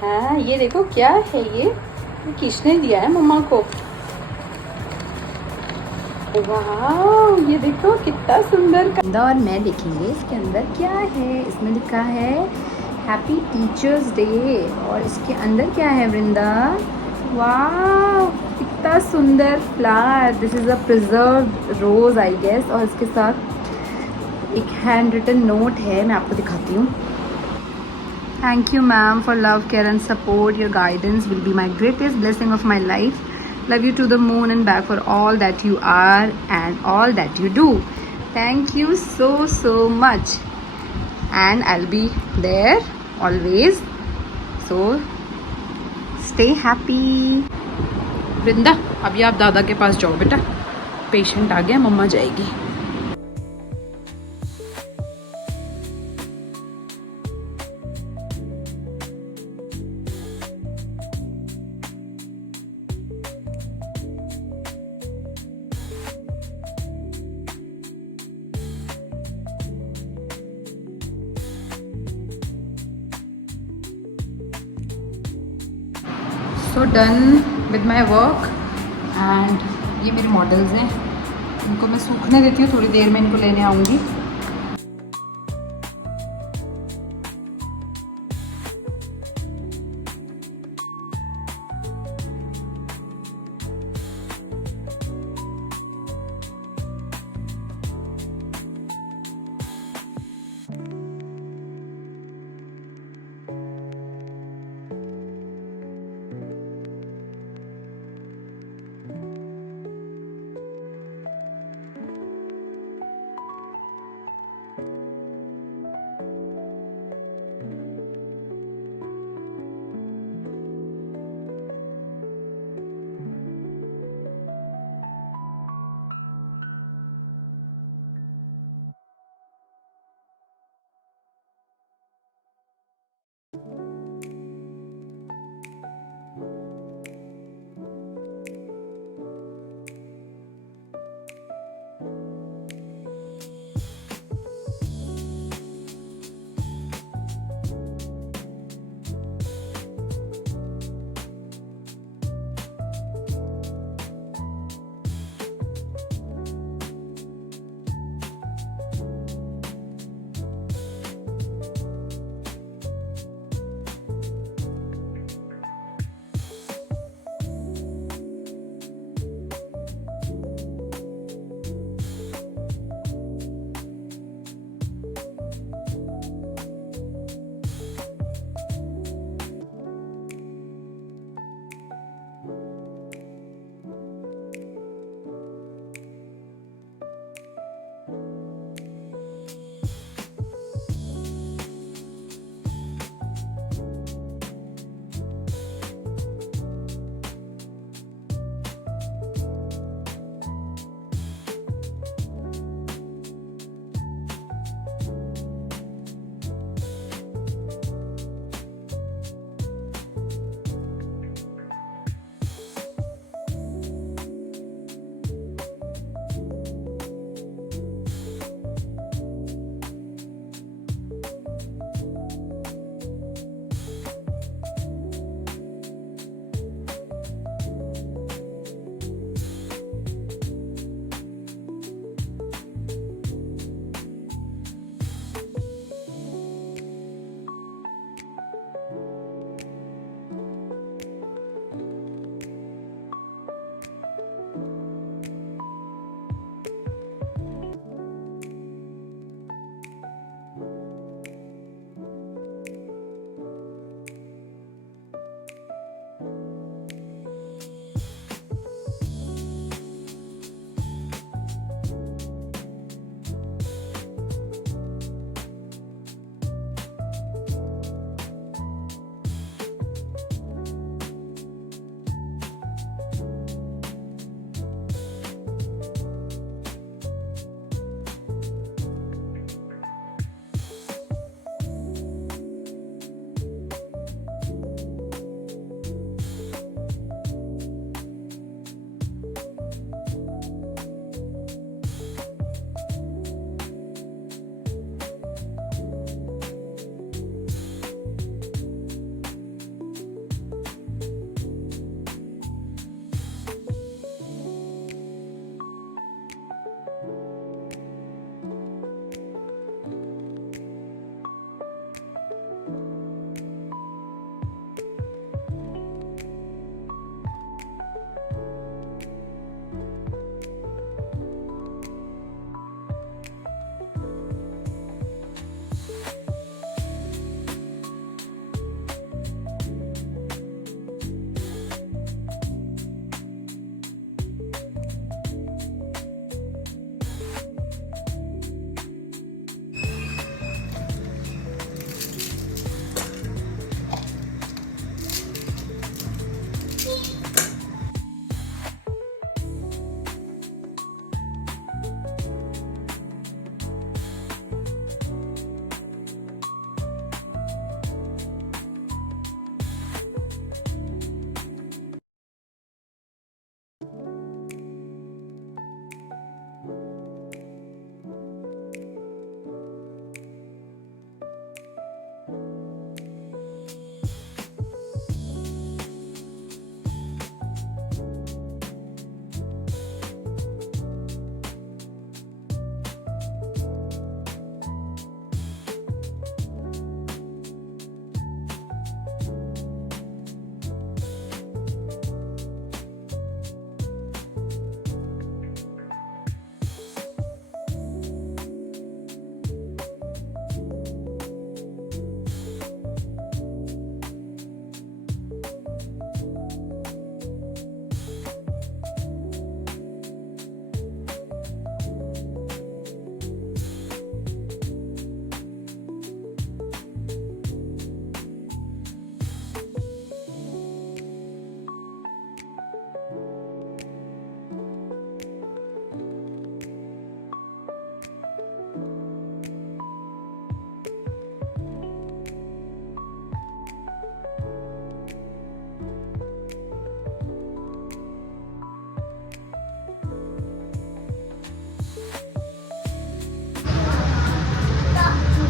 हाँ, ये देखो क्या है ये किसने दिया है मम्मा को। वाह, ये देखो कितना सुंदर और मैं देखेंगे इसके अंदर क्या है। इसमें लिखा है हैप्पी टीचर्स डे और इसके अंदर क्या है वृंदा। वाह, कितना सुंदर flower. This is a preserved rose I guess. और इसके साथ एक हैंड रिटन नोट है, मैं आपको दिखाती हूँ। Thank you, ma'am, for love, care, and support. Your guidance will be my greatest blessing of my life. Love you to the moon and back for all that you are and all that you do. Thank you so, so much. And I'll be there always. So, stay happy. वृंदा, अभी आप दादा के पास जाओ बेटा। Patient आ गया, मम्मा जाएगी। So done with my work and ये मेरे मॉडल्स हैं, इनको मैं सूखने देती हूँ, थोड़ी देर में इनको लेने आऊँगी।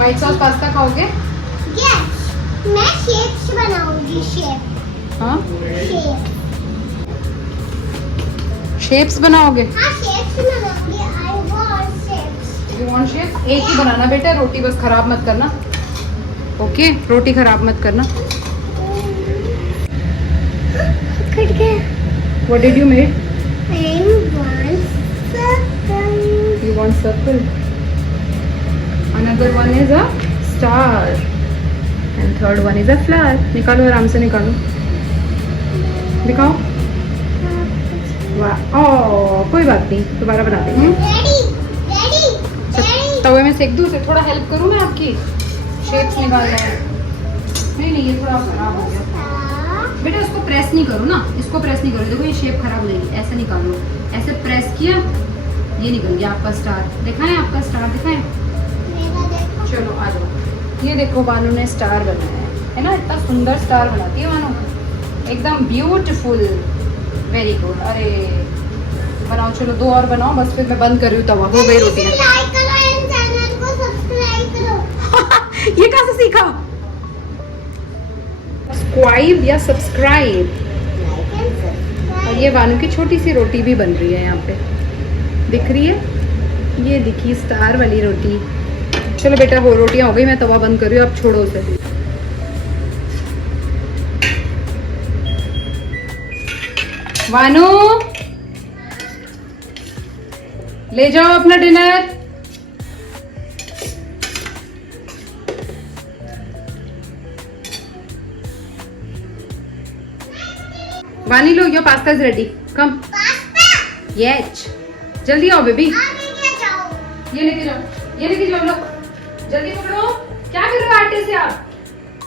व्हाइट सॉस पास्ता खाओगे? यस, मैं शेप्स बनाऊंगी। शेप, हाँ शेप, शेप्स बनाओगे? हाँ शेप्स बनाऊंगी। I want shapes. You want shape? एक ही बनाना बेटा, रोटी बस खराब मत करना। ओके, रोटी खराब मत करना। What did you make? I want circle. You want circle. Another one is a star. And third one is a flower. निकालो, आराम से निकालो। दिखाओ। वाह, ओह कोई बात नहीं, दोबारा बना देंगे। Ready, ready, ready. तवे में सेक दूँ? थोड़ा हेल्प करूँ मैं आपकी? शेप्स निकालना है। नहीं, ये थोड़ा खराब हो गया बेटा। इसको प्रेस नहीं करो ना, इसको प्रेस नहीं करो। देखो ये शेप खराब हो जाएगी। ऐसे निकालो, ऐसे प्रेस किया, ये निकल गया आपका स्टार। दिखाएं आपका स्टार, दिखाएं। मेरा देखो। चलो आ जाओ। ये देखो बानू ने स्टार बनाया है ना, इतना सुंदर स्टार बनाती है बानू, एकदम ब्यूटीफुल। Very good. अरे बनाओ, चलो 2 और बनाओ बस, फिर मैं बंद कर रही हूँ तवा। हो गई रोटी। लाइक करो एंड चैनल को सब्सक्राइब करो। ये कहाँ से सीखा? सब्सक्राइब या सब्सक्राइब। Like and subscribe. और ये बानू की छोटी सी रोटी भी बन रही है यहाँ पे, दिख रही है? ये दिखी स्टार वाली रोटी। चलो बेटा, हो रोटियां हो गई, मैं तवा बंद कर रही हूँ, अब छोड़ो उसे। वानू ले जाओ अपना डिनर। वानी लो, your pasta is ready, come. Pasta. Yes, जल्दी आओ बेबी। आगे क्या जाओ? ये लेके जाओ, ये लेके जाओ, लो जल्दी पकड़ो। क्या कर रहे हो आटे से आप?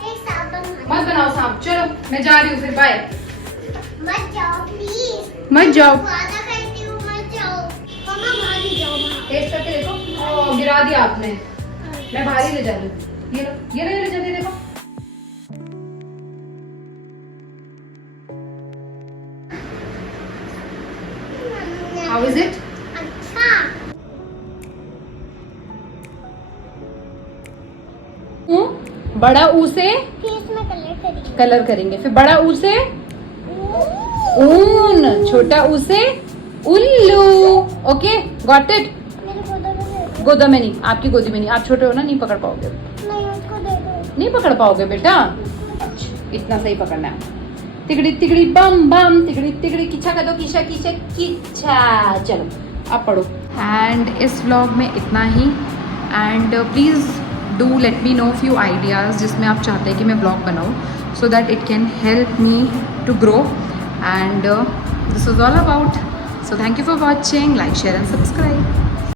एक साबुन मत बनाओ सांप। चलो मैं जा रही हूँ फिर, बाय। मत जाओ प्लीज। मत जाओ। वादा करती हूँ, मत जाओ। मम्मा भागी जाओ। टेस्ट करके देखो। ओह गिरा दिया आपने, मैं बाहर ही ले जा रही हूँ। ये लो, ये लो, जल्दी देखो। How is it? अच्छा। बड़ा ऊ से फिर इसमें कलर करेंगे। कलर करेंगे, फिर बड़ा ऊ से ऊन, छोटा ऊ से उल्लू। Okay, got it? मेरे गोदा में दे दो। गोदा में नहीं, आपकी गोदी में नहीं, आप छोटे हो ना, नहीं पकड़ पाओगे। नहीं, उसको दे दो। नहीं पकड़ पाओगे बेटा, इतना सही पकड़ना है। तिगड़ी तिगड़ी बम बम, तिगड़ी तिगड़ी किच्छा का दो, किच्छा किच्छा किच्छा। चलो अब पढ़ो। एंड इस व्लॉग में इतना ही। And please do let me know few ideas जिसमें आप चाहते हैं कि मैं व्लॉग बनाऊँ, so that it can help me to grow. And this is all about. So thank you for watching, like share and subscribe.